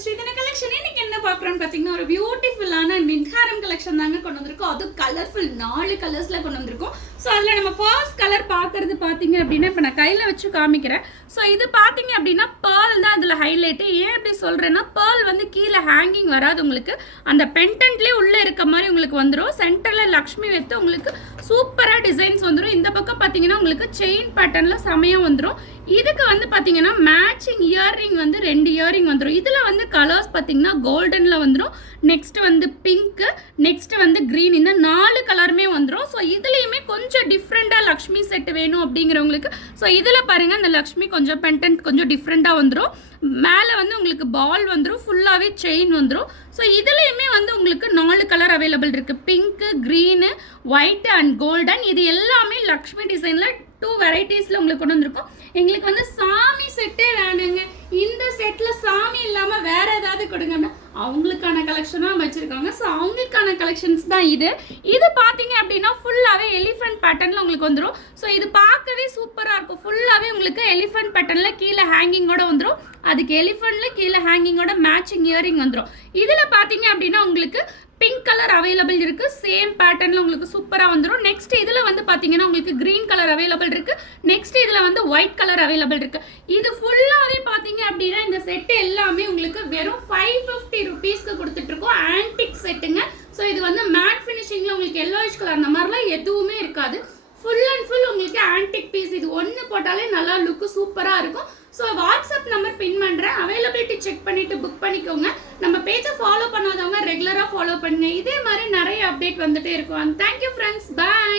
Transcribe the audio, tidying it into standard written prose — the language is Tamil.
ஸ்ரீதன கலெக்ஷன் இன்னைக்கு என்ன பார்க்குறோன்னு பார்த்தீங்கன்னா ஒரு பியூட்டிஃபுல்லான நின்ஹாரம் கலெக்ஷன் தாங்க கொண்டு வந்திருக்கோம். அதுவும் கலர்ஃபுல் 4 கலர்ஸில் கொண்டு வந்திருக்கோம். ஸோ அதில் நம்ம ஃபர்ஸ்ட் கலர் பார்க்குறது பார்த்தீங்க அப்படின்னா இப்போ நான் கையில் வச்சு காமிக்கிறேன். ஸோ இது பார்த்தீங்க அப்படின்னா பேர்ல் தான் இதில் ஹைலைட்டு. ஏன் அப்படி சொல்கிறேன்னா பேர்ல் வந்து கீழே ஹேங்கிங் வராது, உங்களுக்கு அந்த பென்டன்ட்லேயே உள்ளே இருக்க மாதிரி உங்களுக்கு வந்துடும். சென்டரில் லக்ஷ்மி வைத்து உங்களுக்கு சூப்பராக டிசைன்ஸ் வந்துடும். இந்த பக்கம் பார்த்தீங்கன்னா உங்களுக்கு செயின் பேட்டர்னில் செமையாக வந்துடும். இதுக்கு வந்து பார்த்தீங்கன்னா மேட்சிங் இயர்ரிங் வந்து 2 இயர்ரிங் வந்துடும். இதில் வந்து கலர்ஸ் பார்த்தீங்கன்னா கோல்டனில் வந்துடும், நெக்ஸ்ட் வந்து பிங்க்கு, நெக்ஸ்ட் வந்து க்ரீன், இந்த 4 கலருமே வந்துடும். ஸோ இதுலேயுமே கொஞ்சம் டிஃப்ரெண்ட்டாக லக்ஷ்மி செட் வேணும் அப்படிங்கிறவங்களுக்கு ஸோ இதில் பாருங்கள் அந்த லக்ஷ்மி கொஞ்சம் பென்டன்ட் கொஞ்சம் டிஃப்ரெண்ட்டாக வந்துடும். மேலே வந்து உங்களுக்கு பால் வந்துடும், ஃபுல்லாகவே செயின் வந்துடும். ஸோ இதுலேயுமே வந்து உங்களுக்கு 4 கலர் அவைலபிள் இருக்குது, pink, green, white and golden. இது எல்லாமே லக்ஷ்மி டிசைனில் 2 வெரைட்டிஸில் உங்களுக்கு கொண்டு வந்திருக்கோம். எங்களுக்கு வந்து சாமி செட்டே வேணுங்க, இந்த செட்டில் சாமி இல்லாமல் வேறு ஏதாவது கொடுங்க, அவங்களுக்கான கலெக்ஷனாக வச்சுருக்காங்க. ஸோ அவங்களுக்கான கலெக்ஷன்ஸ் தான் இது. இது பார்த்தீங்க அப்படின்னா ஃபுல்லாகவே எலிஃபென்ட் பேட்டர்னில் உங்களுக்கு வந்துடும். ஸோ இது பார்க்கவே சூப்பராக இருக்கும். ஃபுல்லாகவே உங்களுக்கு எலிஃபென்ட் பேட்டர்னில் கீழே ஹேங்கிங்கோட வந்துடும், அதுக்கு எலிஃபென்ட்ல கீழே ஹேங்கிங்கோட மேட்சிங் இயரிங் வந்துடும். இதில் பார்த்தீங்க அப்படின்னா உங்களுக்கு பிங்க் கலர் அவைலபிள் இருக்குது, சேம் பேட்டர்னில் உங்களுக்கு சூப்பராக வந்துடும். நெக்ஸ்ட் இதில் வந்து பார்த்தீங்கன்னா உங்களுக்கு க்ரீன் கலர் அவைலபிள் இருக்குது, நெக்ஸ்ட் இதில் வந்து ஒயிட் கலர் அவைலபிள் இருக்குது. இது ஃபுல்லாகவே பார்த்தீங்க அப்படின்னா இந்த செட்டு எல்லாமே உங்களுக்கு வெறும் 550 ருபீஸ்க்கு கொடுத்துட்ருக்கோம். ஆன்டிக் செட்டுங்க. ஸோ இது வந்து மேட் ஃபினிஷிங்கில் உங்களுக்கு எல்லோயிஷ் கலர் அந்த மாதிரிலாம் எதுவுமே இருக்காது. ஃபுல் அண்ட் ஃபுல் உங்களுக்கு ஆன்டிக் பீஸ். இது ஒன்று போட்டாலே நல்லா லுக்கு சூப்பராக இருக்கும். ஸோ வாட்ஸ்அப் நம்பர் பின் பண்ணுறேன், அவைலபிலிட்டி செக் பண்ணிவிட்டு புக் பண்ணிக்கோங்க. நம்ம பேஜை ஃபாலோ பண்ணாதவங்க ரெகுலராக ஃபாலோ பண்ணுங்க. இதே மாதிரி நிறைய அப்டேட் வந்துட்டே இருக்கும். தேங்க்யூ ஃப்ரெண்ட்ஸ், பாய்.